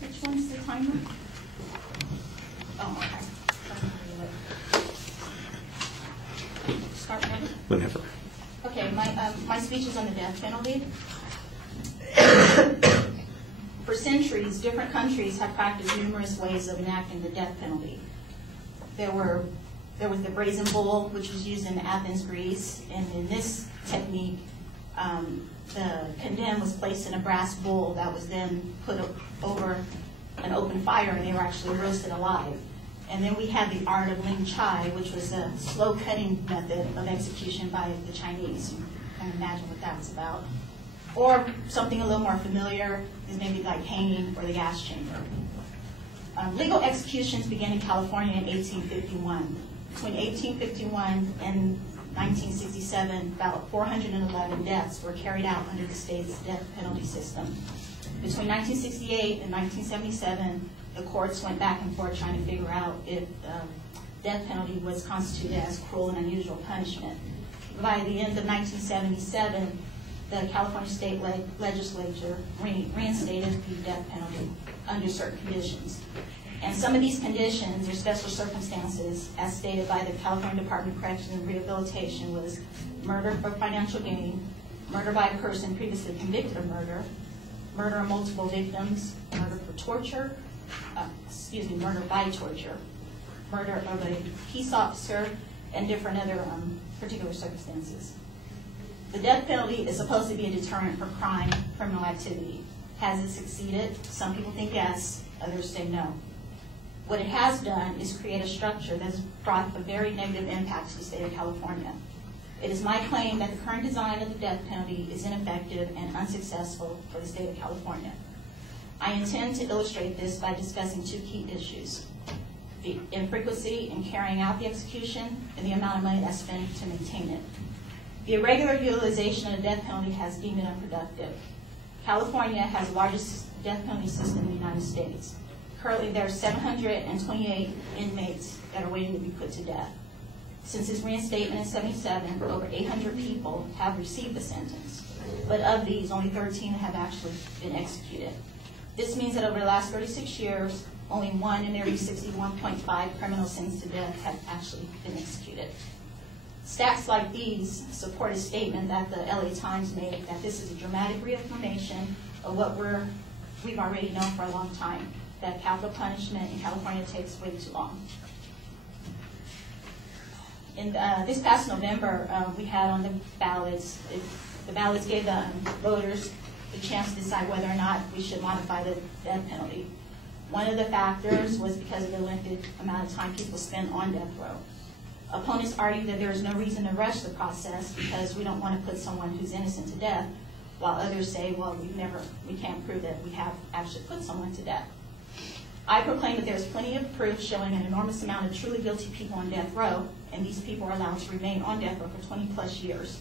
Which one's the timer? Oh, okay. Start whenever? Whenever. Okay, my speech is on the death penalty. For centuries, different countries have practiced numerous ways of enacting the death penalty. There was the brazen bull, which was used in Athens, Greece, and in this technique, the condemned was placed in a brass bowl that was then put over an open fire, and they were actually roasted alive. And then we had the art of Ling Chai, which was a slow cutting method of execution by the Chinese. You can imagine what that was about. Or something a little more familiar is maybe like hanging or the gas chamber. Legal executions began in California in 1851. Between 1851 and 1967, about 411 deaths were carried out under the state's death penalty system. Between 1968 and 1977, the courts went back and forth trying to figure out if death penalty was constituted as cruel and unusual punishment. By the end of 1977, the California State Legislature reinstated the death penalty under certain conditions. And some of these conditions or special circumstances, as stated by the California Department of Corrections and Rehabilitation, was murder for financial gain, murder by a person previously convicted of murder, murder of multiple victims, murder for torture, murder by torture, murder of a peace officer, and different other particular circumstances. The death penalty is supposed to be a deterrent for crime, criminal activity. Has it succeeded? Some people think yes, others say no. What it has done is create a structure that has brought a very negative impact to the state of California. It is my claim that the current design of the death penalty is ineffective and unsuccessful for the state of California. I intend to illustrate this by discussing two key issues: the infrequency in carrying out the execution and the amount of money that's spent to maintain it. The irregular utilization of the death penalty has deemed it unproductive. California has the largest death penalty system in the United States. Currently, there are 728 inmates that are waiting to be put to death. Since its reinstatement in '77, over 800 people have received the sentence, but of these, only 13 have actually been executed. This means that over the last 36 years, only 1 in every 61.5 criminals sentenced to death have actually been executed. Stats like these support a statement that the LA Times made that this is a dramatic reaffirmation of what we've already known for a long time, that capital punishment in California takes way too long. In this past November, we had on the ballots, the ballots gave the voters the chance to decide whether or not we should modify the death penalty. One of the factors was because of the limited amount of time people spend on death row. Opponents argue that there is no reason to rush the process because we don't want to put someone who's innocent to death, while others say, well, we can't prove that we have actually put someone to death. I proclaim that there's plenty of proof showing an enormous amount of truly guilty people on death row, and these people are allowed to remain on death row for 20 plus years.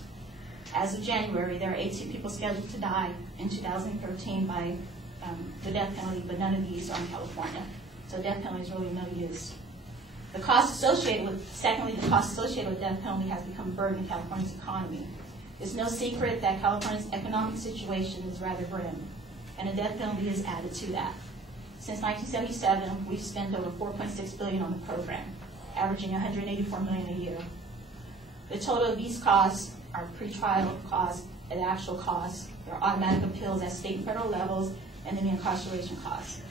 As of January, there are 18 people scheduled to die in 2013 by the death penalty, but none of these are in California. So death penalty is really no use. The cost associated with death penalty has become a burden in California's economy. It's no secret that California's economic situation is rather grim, and a death penalty is added to that. Since 1977, we've spent over $4.6 billion on the program, averaging $184 million a year. The total of these costs are pretrial costs and actual costs. There are automatic appeals at state and federal levels, and then the incarceration costs.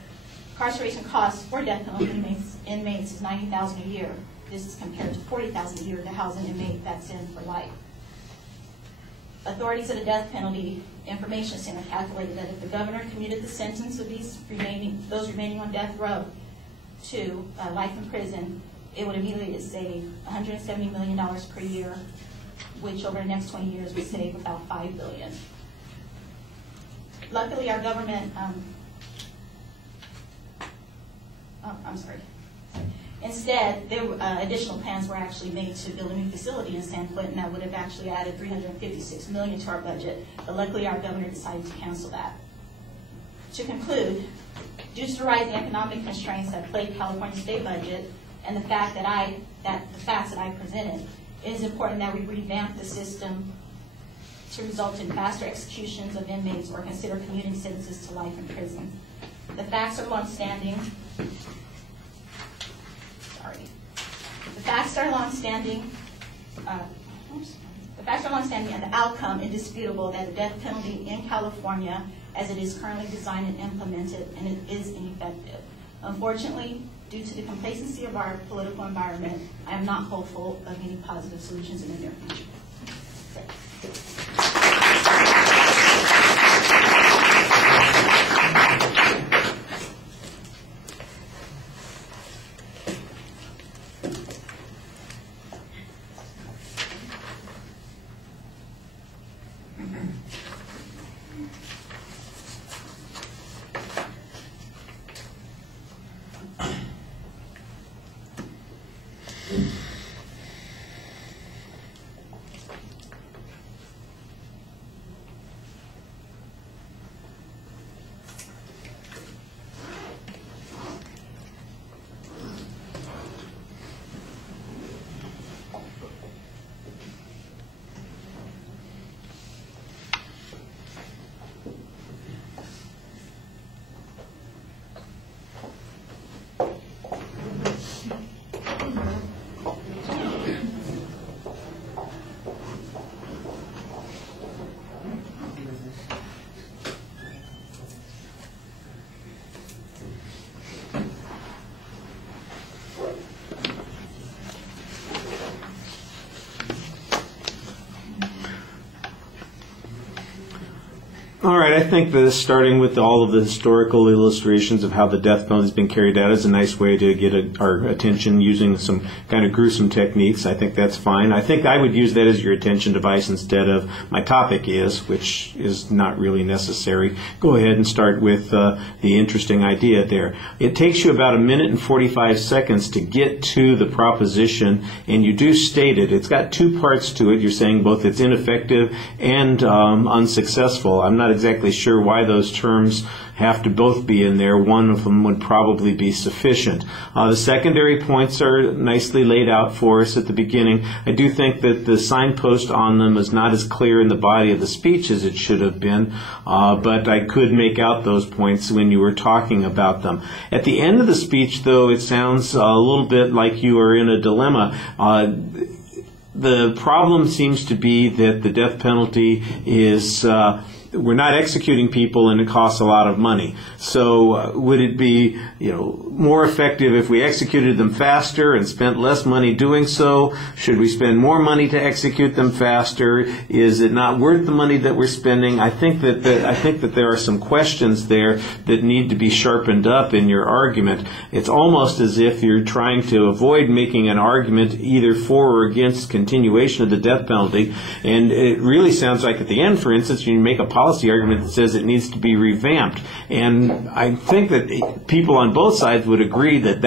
Incarceration costs for death penalty inmates is $90,000 a year. This is compared to $40,000 a year to house an inmate that's in for life. Authorities at the Death Penalty Information Center calculated that if the governor commuted the sentence of those remaining on death row to life in prison, it would immediately save $170 million per year, which over the next 20 years would save about $5 billion. Luckily, our government, Instead, additional plans were actually made to build a new facility in San Quentin that would have actually added $356 million to our budget, but luckily our governor decided to cancel that. To conclude, due to the rising economic constraints that plague California's state budget and the facts that I presented, it is important that we revamp the system to result in faster executions of inmates or consider commuting sentences to life in prison. The facts are longstanding. Sorry. The facts are longstanding. The facts are longstanding and the outcome indisputable that the death penalty in California, as it is currently designed and implemented, and it is ineffective. Unfortunately, due to the complacency of our political environment, I am not hopeful of any positive solutions in the near future. All right, I think that starting with all of the historical illustrations of how the death penalty has been carried out is a nice way to get our attention using some kind of gruesome techniques. I think that's fine. I think I would use that as your attention device instead of my topic is, which is not really necessary. Go ahead and start with the interesting idea there. It takes you about 1 minute and 45 seconds to get to the proposition, and you do state it. It's got two parts to it. You're saying both it's ineffective and unsuccessful. I'm not exactly sure why those terms have to both be in there. One of them would probably be sufficient. The secondary points are nicely laid out for us at the beginning. I do think that the signpost on them is not as clear in the body of the speech as it should have been, but I could make out those points when you were talking about them. At the end of the speech, though, it sounds a little bit like you are in a dilemma. The problem seems to be that the death penalty is we're not executing people and it costs a lot of money. So would it be, more effective if we executed them faster and spent less money doing so? Should we spend more money to execute them faster? Is it not worth the money that we're spending? I think that there are some questions there that need to be sharpened up in your argument. It's almost as if you're trying to avoid making an argument either for or against continuation of the death penalty. And it really sounds like at the end, for instance, you make a policy argument that says it needs to be revamped. And I think that people on both sides would agree that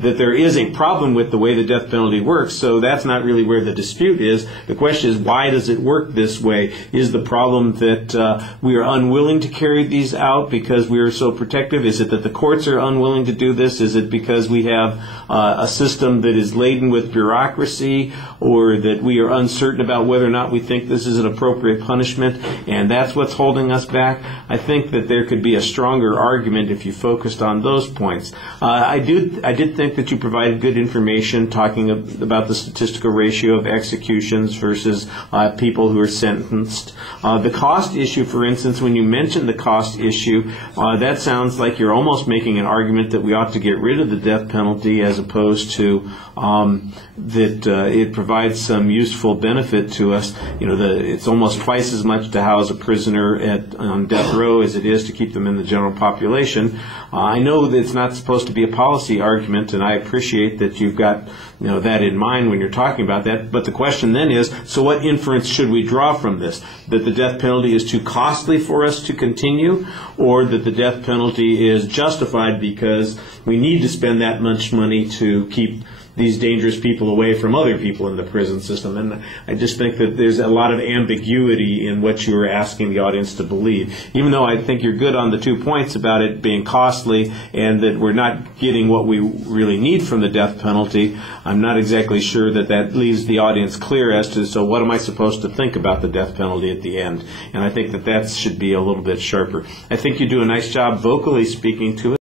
there is a problem with the way the death penalty works, so that's not really where the dispute is. The question is, why does it work this way? Is the problem that we are unwilling to carry these out because we are so protective? Is it that the courts are unwilling to do this? Is it because we have a system that is laden with bureaucracy, or that we are uncertain about whether or not we think this is an appropriate punishment, and that's what's holding us back? I think that there could be a stronger argument if you focused on those points. I did think that you provided good information talking about the statistical ratio of executions versus people who are sentenced. The cost issue, for instance, when you mentioned the cost issue, that sounds like you're almost making an argument that we ought to get rid of the death penalty as opposed to that it provides some useful benefit to us. It's almost twice as much to house a prisoner on death row as it is to keep them in the general population. I know that it's not supposed to be a policy argument, and I appreciate that you've got that in mind when you're talking about that. But the question then is, so what inference should we draw from this? That the death penalty is too costly for us to continue, or that the death penalty is justified because we need to spend that much money to keep these dangerous people away from other people in the prison system. And I just think that there's a lot of ambiguity in what you were asking the audience to believe. Even though I think you're good on the 2 points about it being costly and that we're not getting what we really need from the death penalty, I'm not exactly sure that that leaves the audience clear as to, so what am I supposed to think about the death penalty at the end? And I think that that should be a little bit sharper. I think you do a nice job vocally speaking to it.